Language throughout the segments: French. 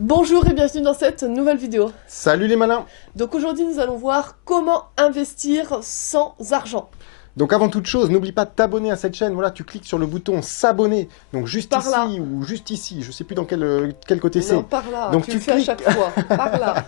Bonjour et bienvenue dans cette nouvelle vidéo. Salut les malins! Donc aujourd'hui nous allons voir comment investir sans argent. Donc avant toute chose, n'oublie pas de t'abonner à cette chaîne, voilà, tu cliques sur le bouton s'abonner, donc juste Par là. ici ou juste ici, je sais plus dans quel côté c'est. Non, par là, Donc tu tu le fais à cliques. chaque fois, par là.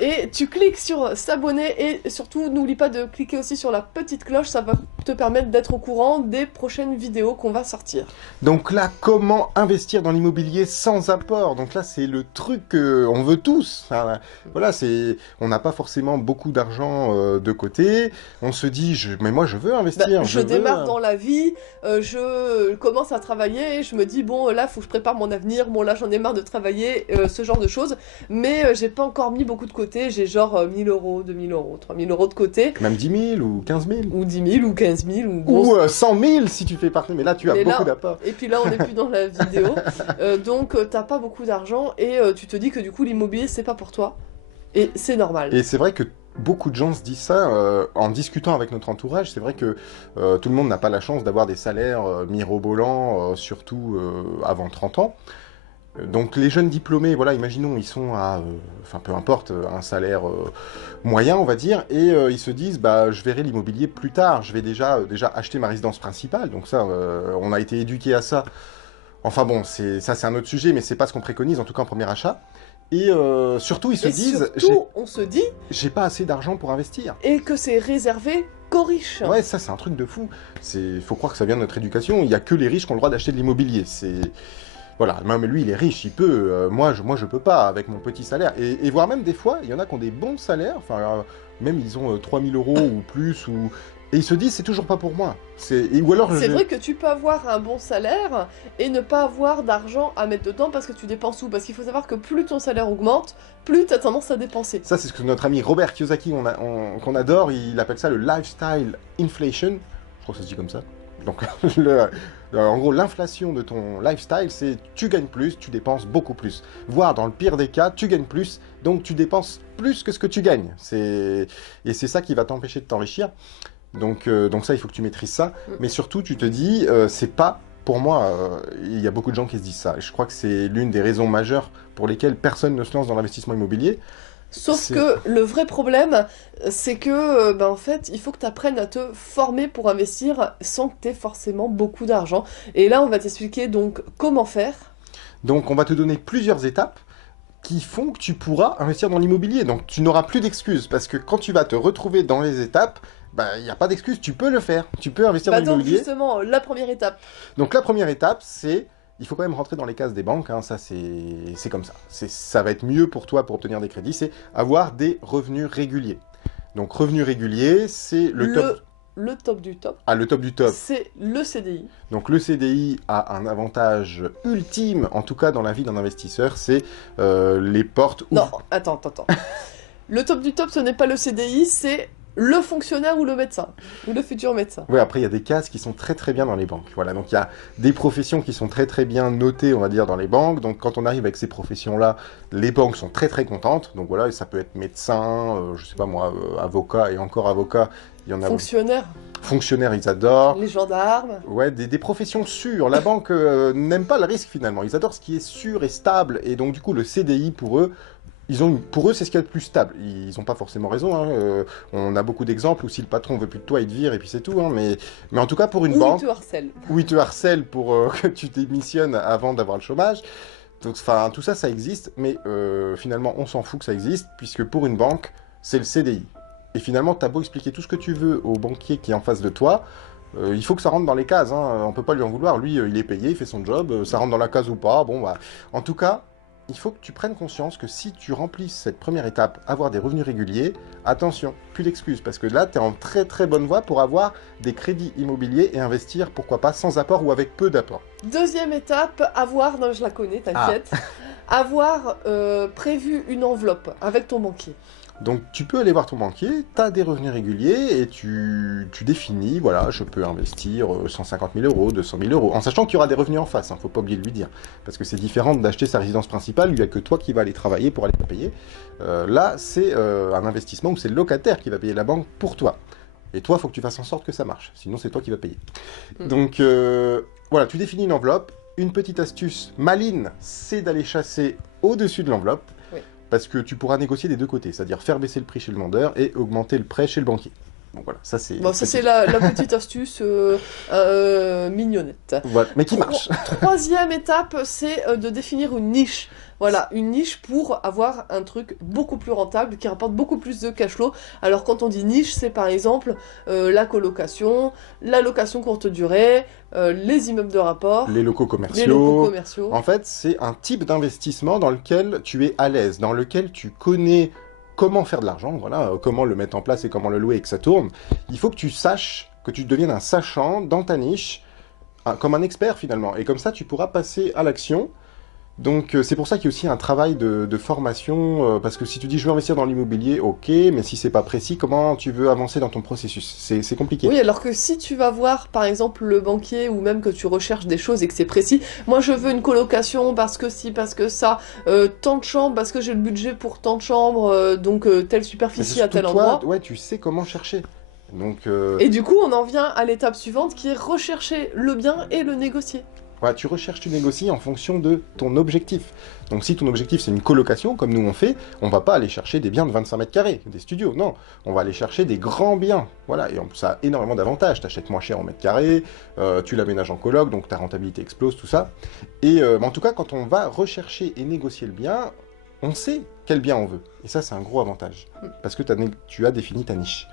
Et tu cliques sur s'abonner et surtout n'oublie pas de cliquer aussi sur la petite cloche, ça va te permettre d'être au courant des prochaines vidéos qu'on va sortir. Donc là, comment investir dans l'immobilier sans apport? Donc là, c'est le truc qu'on veut tous. Enfin, voilà, on n'a pas forcément beaucoup d'argent de côté. On se dit, mais moi je veux investir. Je démarre dans la vie, je commence à travailler, et je me dis bon là faut que je prépare mon avenir, bon là j'en ai marre de travailler, ce genre de choses, mais j'ai pas encore mis beaucoup de côté, j'ai genre 1000 euros, 2000 euros, 3000 euros de côté. Même 10 000 ou 15 000. Ou 10 000 ou 15 000 ou... Ou 100 000 si tu fais partie, mais là tu as Mais beaucoup là, d'apport. et puis là on n'est plus dans la vidéo, donc t'as pas beaucoup d'argent et tu te dis que du coup l'immobilier c'est pas pour toi, et c'est normal. Et c'est vrai que beaucoup de gens se disent ça en discutant avec notre entourage. C'est vrai que tout le monde n'a pas la chance d'avoir des salaires mirobolants, surtout avant 30 ans. Donc les jeunes diplômés, voilà, imaginons, ils sont à, enfin peu importe, un salaire moyen, on va dire, et ils se disent, bah je verrai l'immobilier plus tard, je vais déjà acheter ma résidence principale. Donc ça, on a été éduqué à ça. Enfin bon, c'est un autre sujet, mais c'est pas ce qu'on préconise, en tout cas en premier achat. Et surtout, ils se disent, surtout, on se dit, j'ai pas assez d'argent pour investir. et que c'est réservé qu'aux riches. Ouais, ça c'est un truc de fou. Faut croire que ça vient de notre éducation. Il y a que les riches qui ont le droit d'acheter de l'immobilier. Voilà, même lui il est riche, il peut. Moi je peux pas avec mon petit salaire. Et voire même des fois, il y en a qui ont des bons salaires. Enfin, même ils ont 3000 euros ou plus et ils se disent c'est toujours pas pour moi. Ou alors c'est vrai que tu peux avoir un bon salaire et ne pas avoir d'argent à mettre dedans parce que tu dépenses où. Parce qu'il faut savoir que plus ton salaire augmente, plus tu as tendance à dépenser. Ça c'est ce que notre ami Robert Kiyosaki qu'on adore, il appelle ça le lifestyle inflation. Je crois que ça se dit comme ça. Donc en gros l'inflation de ton lifestyle, c'est tu gagnes plus, tu dépenses beaucoup plus. Voire dans le pire des cas, tu gagnes plus, donc tu dépenses plus que ce que tu gagnes. Et c'est ça qui va t'empêcher de t'enrichir. Donc ça, il faut que tu maîtrises ça. Mais surtout, tu te dis, c'est pas pour moi. Il y a beaucoup de gens qui se disent ça. Et je crois que c'est l'une des raisons majeures pour lesquelles personne ne se lance dans l'investissement immobilier. Sauf que le vrai problème, c'est que, en fait, il faut que tu apprennes à te former pour investir sans que tu aies forcément beaucoup d'argent. Et là, on va t'expliquer donc comment faire. Donc, on va te donner plusieurs étapes qui font que tu pourras investir dans l'immobilier. Donc, tu n'auras plus d'excuses. Parce que quand tu vas te retrouver dans les étapes, il n'y a pas d'excuse, tu peux le faire. Tu peux investir dans l'immobilier. Donc, justement, la première étape. Donc, la première étape, c'est... Il faut quand même rentrer dans les cases des banques, hein, ça c'est comme ça. Ça va être mieux pour toi pour obtenir des crédits, c'est avoir des revenus réguliers. Donc revenus réguliers, c'est le top... Le top du top. Ah, le top du top. C'est le CDI. Donc le CDI a un avantage ultime, en tout cas dans la vie d'un investisseur, c'est les portes... Non, attends. Le top du top, ce n'est pas le CDI, c'est... le fonctionnaire ou le médecin, ou le futur médecin. Oui, après, il y a des cases qui sont très très bien dans les banques. Voilà, donc il y a des professions qui sont très très bien notées, on va dire, dans les banques. Donc quand on arrive avec ces professions-là, les banques sont très très contentes. Donc voilà, ça peut être médecin, je sais pas moi, avocat et encore avocat. Il y en a... Fonctionnaire. Fonctionnaires, ils adorent. Les gendarmes. Ouais, des professions sûres. La banque n'aime pas le risque finalement. Ils adorent ce qui est sûr et stable. Et donc du coup, le CDI pour eux, pour eux, c'est ce qu'il y a de plus stable. Ils n'ont pas forcément raison. Hein. On a beaucoup d'exemples où si le patron veut plus de toi, il te vire et puis c'est tout. Hein. Mais en tout cas, pour une banque... Ou il te harcèle. Ou il te harcèle pour que tu démissionnes avant d'avoir le chômage. Donc, enfin, tout ça, ça existe. Mais finalement, on s'en fout que ça existe, puisque pour une banque, c'est le CDI. Et finalement, t'as beau expliquer tout ce que tu veux au banquier qui est en face de toi, il faut que ça rentre dans les cases. Hein. On peut pas lui en vouloir. Lui, il est payé, il fait son job. Ça rentre dans la case ou pas. Bon, bah... En tout cas... Il faut que tu prennes conscience que si tu remplis cette première étape, avoir des revenus réguliers, attention, plus d'excuses, parce que là, tu es en très très bonne voie pour avoir des crédits immobiliers et investir, pourquoi pas, sans apport ou avec peu d'apport. Deuxième étape, avoir, non je la connais, t'inquiète, avoir prévu une enveloppe avec ton banquier. Donc tu peux aller voir ton banquier, tu as des revenus réguliers et tu définis, voilà, je peux investir 150 000 euros, 200 000 euros, en sachant qu'il y aura des revenus en face, hein, faut pas oublier de lui dire. Parce que c'est différent d'acheter sa résidence principale, il n'y a que toi qui vas aller travailler pour aller la payer. Là, c'est un investissement où c'est le locataire qui va payer la banque pour toi. Et toi, il faut que tu fasses en sorte que ça marche, sinon c'est toi qui vas payer. Donc voilà, tu définis une enveloppe. une petite astuce maligne, c'est d'aller chasser au-dessus de l'enveloppe, Oui. parce que tu pourras négocier des deux côtés, c'est-à-dire faire baisser le prix chez le vendeur et augmenter le prêt chez le banquier. Bon voilà, ça c'est... Bon, ça petit. c'est la petite astuce mignonnette. Voilà, mais qui marche. Troisième étape, c'est de définir une niche. Voilà, une niche pour avoir un truc beaucoup plus rentable, qui rapporte beaucoup plus de cash flow. Alors quand on dit niche, c'est par exemple la colocation, la location courte durée, les immeubles de rapport, Les locaux les locaux commerciaux. commerciaux. En fait, c'est un type d'investissement dans lequel tu es à l'aise, dans lequel tu connais comment faire de l'argent, voilà, comment le mettre en place et comment le louer et que ça tourne. Il faut que tu saches, que tu deviennes un sachant dans ta niche, comme un expert finalement. Et comme ça, tu pourras passer à l'action. Donc c'est pour ça qu'il y a aussi un travail de formation, parce que si tu dis je veux investir dans l'immobilier, ok, mais si c'est pas précis, comment tu veux avancer dans ton processus? C'est compliqué. Oui, alors que si tu vas voir, par exemple, le banquier, ou même que tu recherches des choses et que c'est précis, moi je veux une colocation parce que si, parce que ça, tant de chambres, parce que j'ai le budget pour tant de chambres, donc telle Mais superficie c'est à tel surtout toi, endroit. ouais, tu sais comment chercher. Donc Et du coup, on en vient à l'étape suivante qui est rechercher le bien et le négocier. ouais, tu recherches, tu négocies en fonction de ton objectif. Donc si ton objectif c'est une colocation, comme nous on fait, on va pas aller chercher des biens de 25 mètres carrés, des studios, non. On va aller chercher des grands biens. Voilà, et en plus, ça a énormément d'avantages. Tu achètes moins cher en mètre carré, tu l'aménages en coloc, donc ta rentabilité explose, tout ça. Et mais en tout cas, quand on va rechercher et négocier le bien, on sait quel bien on veut. Et ça, c'est un gros avantage. Parce que tu as défini ta niche.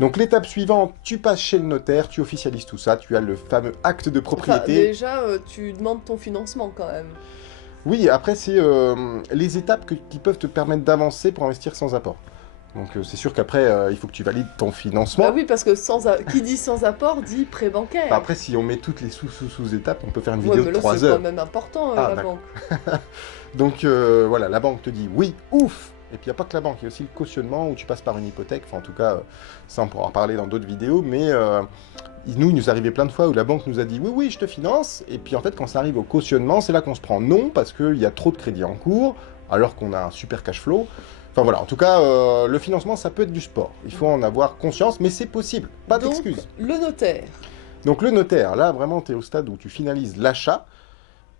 Donc l'étape suivante, tu passes chez le notaire, tu officialises tout ça, tu as le fameux acte de Enfin, propriété. déjà, tu demandes ton financement quand même. Oui, après, c'est les étapes qui peuvent te permettre d'avancer pour investir sans apport. Donc c'est sûr qu'après, il faut que tu valides ton financement. Bah oui, parce que qui dit sans apport dit prêt bancaire. Bah, après, si on met toutes les sous-étapes, on peut faire une Ouais, vidéo mais de là 3 c'est heures. quand même important, Ah, la d'accord. banque. Donc voilà, la banque te dit oui, ouf. Et puis il n'y a pas que la banque, il y a aussi le cautionnement où tu passes par une hypothèque. Enfin, en tout cas, ça on pourra en reparler dans d'autres vidéos. Mais nous, il nous arrivait plein de fois où la banque nous a dit oui, oui, je te finance. Et puis en fait, quand ça arrive au cautionnement, c'est là qu'on se prend non parce qu'il y a trop de crédits en cours, alors qu'on a un super cash flow. Enfin voilà, en tout cas, le financement, ça peut être du sport. Il faut en avoir conscience, mais c'est possible. Pas Donc, d'excuse. le notaire. Donc le notaire, là, vraiment, tu es au stade où tu finalises l'achat.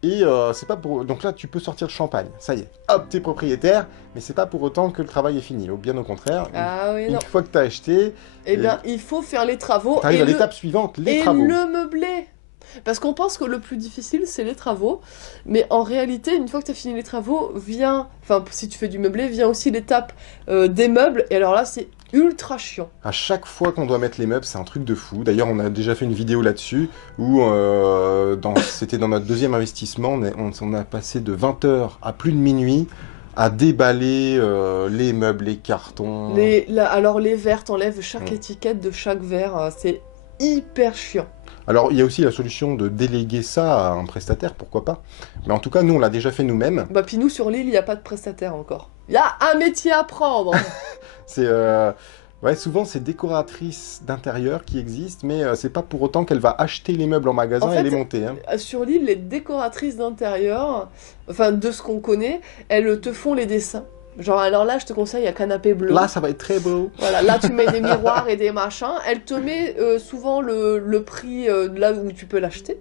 Et c'est pas pour... Donc là, tu peux sortir le champagne. Ça y est, hop, t'es propriétaire. Mais c'est pas pour autant que le travail est fini. Bien au contraire, Ah oui, non. une fois que t'as acheté, Eh bien, il faut faire les travaux t'arrives à le... l'étape suivante, les et travaux. le meubler. Parce qu'on pense que le plus difficile, c'est les travaux. Mais en réalité, une fois que tu as fini les travaux, vient... Enfin, si tu fais du meublé, vient aussi l'étape des meubles. Et alors là, c'est ultra chiant. À chaque fois qu'on doit mettre les meubles, c'est un truc de fou. D'ailleurs, on a déjà fait une vidéo là-dessus, où c'était dans notre deuxième investissement, on a passé de 20 heures à plus de minuit à déballer les meubles, les cartons. Alors les verres, t'enlèves chaque étiquette de chaque verre. C'est hyper chiant. Alors, il y a aussi la solution de déléguer ça à un prestataire, pourquoi pas. Mais en tout cas, nous, on l'a déjà fait nous-mêmes. Bah puis nous, sur l'île, il n'y a pas de prestataire encore. Il y a un métier à prendre. C'est ouais, souvent c'est décoratrice d'intérieur qui existe, mais c'est pas pour autant qu'elle va acheter les meubles en magasin En et fait, les monter. Hein. Sur l'île, les décoratrices d'intérieur, enfin de ce qu'on connaît, elles te font les dessins. Genre, alors là, je te conseille un canapé bleu. Là, ça va être très beau. Voilà, là, tu mets des miroirs et des machins. Elle te met souvent le prix de là où tu peux l'acheter.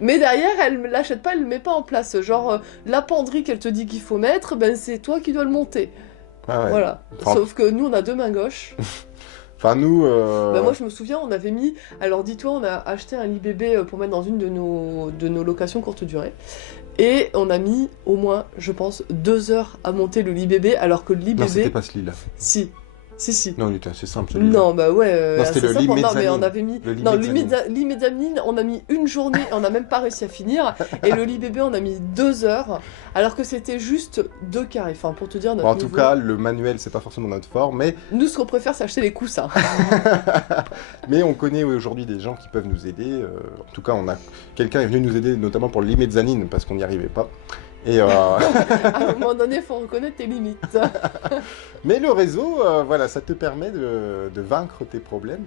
Mais derrière, elle ne l'achète pas, elle ne le met pas en place. Genre, la penderie qu'elle te dit qu'il faut mettre, ben c'est toi qui dois le monter. Ah ouais. Voilà. Enfin, Sauf que nous, on a deux mains gauches. Enfin, nous. Bah, moi, je me souviens, on avait mis. Alors, dis-toi, on a acheté un lit bébé pour mettre dans une de nos locations courte durée. Et on a mis au moins, je pense, 2 heures à monter le lit bébé, alors que le lit Non, bébé. c'était pas ce lit-là. Si. Si. Non, il était assez simple celui-là. Non, bah ouais. Non, c'était assez le simple. lit Non, mais mezzanine. on avait mis. Le lit Non, mezzanine. lit mezzanine, on a mis une journée, on n'a même pas réussi à finir. Et le lit bébé, on a mis 2 heures, alors que c'était juste 2 carrés. Enfin, pour te dire notre Bon, en tout niveau. cas, le manuel, c'est pas forcément notre fort, mais, Nous, ce qu'on préfère, c'est acheter les coussins. mais on connaît aujourd'hui des gens qui peuvent nous aider. En tout cas, quelqu'un est venu nous aider, notamment pour le lit mezzanine, parce qu'on n'y arrivait pas. Et, À un moment donné, il faut reconnaître tes limites. mais le réseau, voilà, ça te permet de vaincre tes problèmes.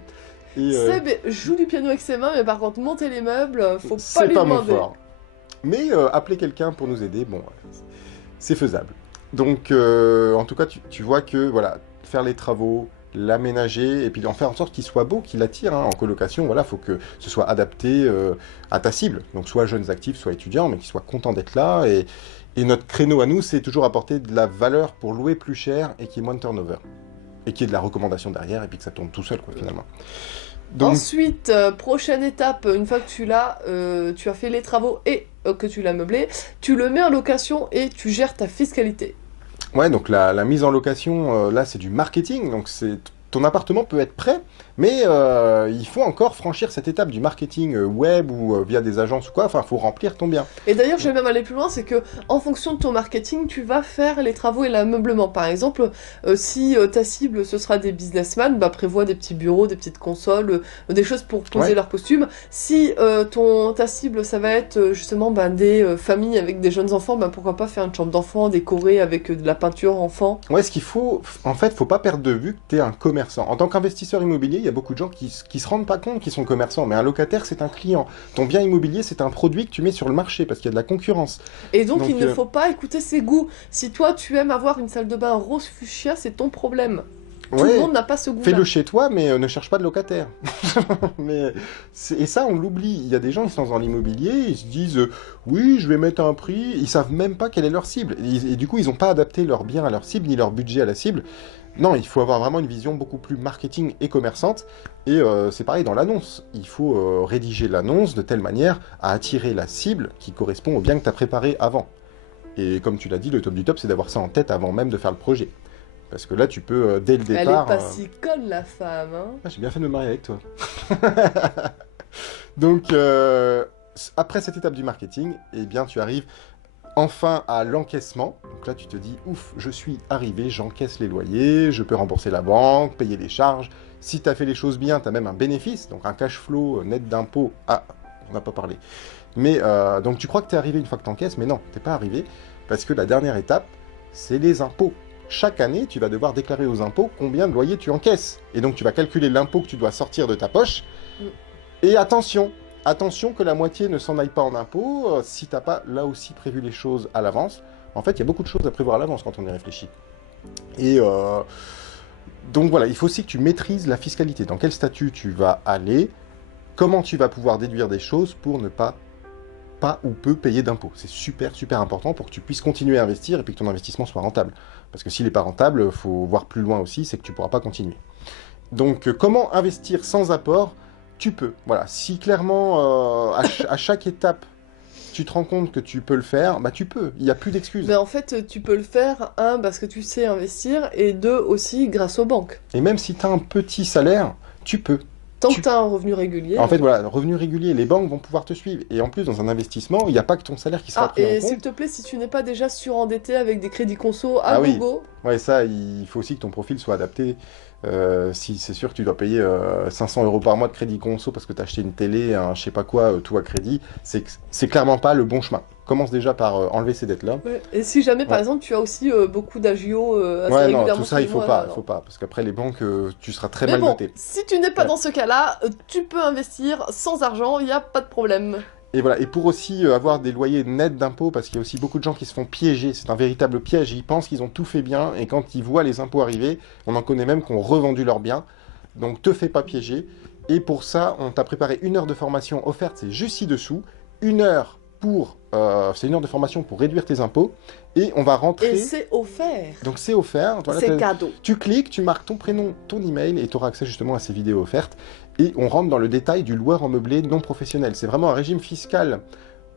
Et, Seb joue du piano avec ses mains, mais par contre, monter les meubles, faut pas c'est lui pas mon demander. fort. Mais appeler quelqu'un pour nous aider, bon, c'est faisable. Donc, en tout cas, tu vois que, voilà, faire les travaux, l'aménager, et puis d'en faire en sorte qu'il soit beau, qu'il attire, hein. En colocation, voilà, faut que ce soit adapté à ta cible. Donc soit jeunes actifs, soit étudiants, mais qu'ils soient contents d'être là. Et notre créneau à nous, c'est toujours apporter de la valeur pour louer plus cher et qu'il y ait moins de turnover. Et qu'il y ait de la recommandation derrière, et puis que ça tourne tout seul, quoi, finalement. Donc, Ensuite, prochaine étape, une fois que tu as fait les travaux et que tu l'as meublé, tu le mets en location et tu gères ta fiscalité. ouais, donc la mise en location, là, c'est du marketing. Donc, ton appartement peut être prêt, mais il faut encore franchir cette étape du marketing web ou via des agences ou quoi. Enfin, il faut remplir ton bien. Et d'ailleurs, je vais même aller plus loin, c'est que en fonction de ton marketing, tu vas faire les travaux et l'ameublement. Par exemple, si ta cible ce sera des businessmen, bah prévois des petits bureaux, des petites consoles, des choses pour poser Ouais. leurs costumes. Si ta cible ça va être justement des familles avec des jeunes enfants, bah pourquoi pas faire une chambre d'enfant décorée avec de la peinture enfant. Ouais, ce qu'il faut, en fait, faut pas perdre de vue que tu es un commerçant. En tant qu'investisseur immobilier, il y a beaucoup de gens qui se rendent pas compte qu'ils sont commerçants, mais un locataire, c'est un client. Ton bien immobilier, c'est un produit que tu mets sur le marché parce qu'il y a de la concurrence. Et donc, Donc, il ne faut pas écouter ses goûts. Si toi tu aimes avoir une salle de bain rose fuchsia, c'est ton problème. Tout le ouais, monde n'a pas ce goût-là. fais-le chez toi, mais ne cherche pas de locataire. Et ça, on l'oublie. Il y a des gens, ils sont dans l'immobilier, ils se disent oui, je vais mettre un prix. Ils savent même pas quelle est leur cible. Et du coup, ils n'ont pas adapté leur bien à leur cible, ni leur budget à la cible. Non, il faut avoir vraiment une vision beaucoup plus marketing et commerçante. Et c'est pareil dans l'annonce. Il faut rédiger l'annonce de telle manière à attirer la cible qui correspond au bien que tu as préparé avant. Et comme tu l'as dit, le top du top, c'est d'avoir ça en tête avant même de faire le projet. Parce que là, tu peux, dès le Elle est départ... pas si conne, la femme, hein. Ah, j'ai bien fait de me marier avec toi. Donc, après cette étape du marketing, eh bien, tu arrives enfin à l'encaissement. Donc là, tu te dis, ouf, je suis arrivé, j'encaisse les loyers, je peux rembourser la banque, payer les charges. Si tu as fait les choses bien, tu as même un bénéfice, donc un cash flow net d'impôts. Ah, on n'a pas parlé. Mais, donc tu crois que tu es arrivé une fois que tu encaisses, mais non, tu n'es pas arrivé, parce que la dernière étape, c'est les impôts. Chaque année, tu vas devoir déclarer aux impôts combien de loyers tu encaisses. Et donc, tu vas calculer l'impôt que tu dois sortir de ta poche. Mm. Et attention, attention que la moitié ne s'en aille pas en impôts si tu n'as pas là aussi prévu les choses à l'avance. En fait, il y a beaucoup de choses à prévoir à l'avance quand on y réfléchit. Et donc voilà, il faut aussi que tu maîtrises la fiscalité. Dans quel statut tu vas aller, comment tu vas pouvoir déduire des choses pour ne pas ou peu payer d'impôts. C'est super, super important pour que tu puisses continuer à investir et puis que ton investissement soit rentable. Parce que s'il n'est pas rentable, il faut voir plus loin aussi, c'est que tu ne pourras pas continuer. Donc, comment investir sans apport? Tu peux. Voilà, si clairement, à chaque étape, tu te rends compte que tu peux le faire, bah tu peux. Il n'y a plus d'excuses. Mais en fait, tu peux le faire, un, parce que tu sais investir, et deux, aussi grâce aux banques. Et même si tu as un petit salaire, tu peux. Tant que tu as un revenu régulier. En fait, voilà, revenu régulier, les banques vont pouvoir te suivre. Et en plus, dans un investissement, il n'y a pas que ton salaire qui sera pris en et compte. s'il te plaît, si tu n'es pas déjà surendetté avec des crédits conso à gogo, Ouais, ça, il faut aussi que ton profil soit adapté. Si c'est sûr que tu dois payer 500 € par mois de crédit conso parce que tu as acheté une télé, un je sais pas quoi, tout à crédit, c'est clairement pas le bon chemin. Commence déjà par enlever ces dettes-là. ouais. Et si jamais, par Ouais. exemple, tu as aussi beaucoup d'agios assez Ouais, non, régulièrement tout ça, tous il les faut mois, pas, non. il faut pas. Parce qu'après, les banques, tu seras très Mais mal bon, noté. si tu n'es pas Ouais. dans ce cas-là, tu peux investir sans argent, il n'y a pas de problème. Et voilà, et pour aussi avoir des loyers nets d'impôts, parce qu'il y a aussi beaucoup de gens qui se font piéger, c'est un véritable piège, ils pensent qu'ils ont tout fait bien, et quand ils voient les impôts arriver, on en connaît même qui ont revendu leurs biens, donc te fais pas piéger, et pour ça, on t'a préparé 1 heure de formation offerte, c'est juste ci-dessous, 1 heure c'est 1 heure de formation pour réduire tes impôts, et on va rentrer... Et c'est offert. Donc c'est offert, voilà, C'est cadeau. tu cliques, tu marques ton prénom, ton email, et tu auras accès justement à ces vidéos offertes. Et on rentre dans le détail du loueur en meublé non professionnel. C'est vraiment un régime fiscal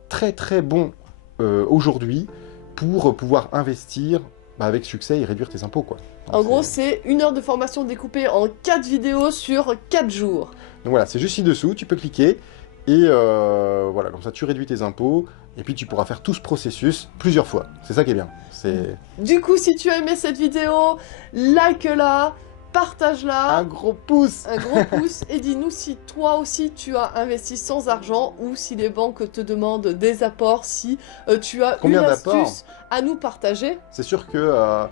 très très bon aujourd'hui pour pouvoir investir avec succès et réduire tes impôts, quoi. Donc, En gros, c'est 1 heure de formation découpée en 4 vidéos sur 4 jours. Donc voilà, c'est juste ci-dessous, tu peux cliquer, et voilà, comme ça tu réduis tes impôts, et puis tu pourras faire tout ce processus plusieurs fois. C'est ça qui est bien. C'est Du coup, si tu as aimé cette vidéo, like-la, partage-la. un gros pouce. Un gros pouce et dis-nous si toi aussi tu as investi sans argent ou si les banques te demandent des apports, si tu as Combien une d'apports astuce à nous partager. C'est sûr que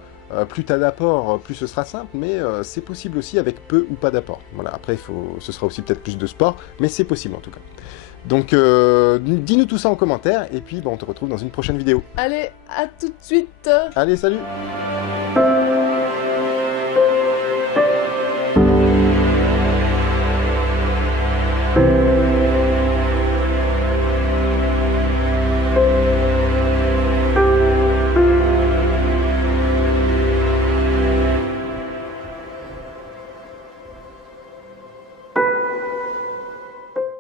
plus tu as d'apports, plus ce sera simple, mais c'est possible aussi avec peu ou pas d'apports. Voilà, après, ce sera aussi peut-être plus de sport, mais c'est possible en tout cas. Donc, dis-nous tout ça en commentaire, et puis on te retrouve dans une prochaine vidéo. Allez, à tout de suite. Allez, salut!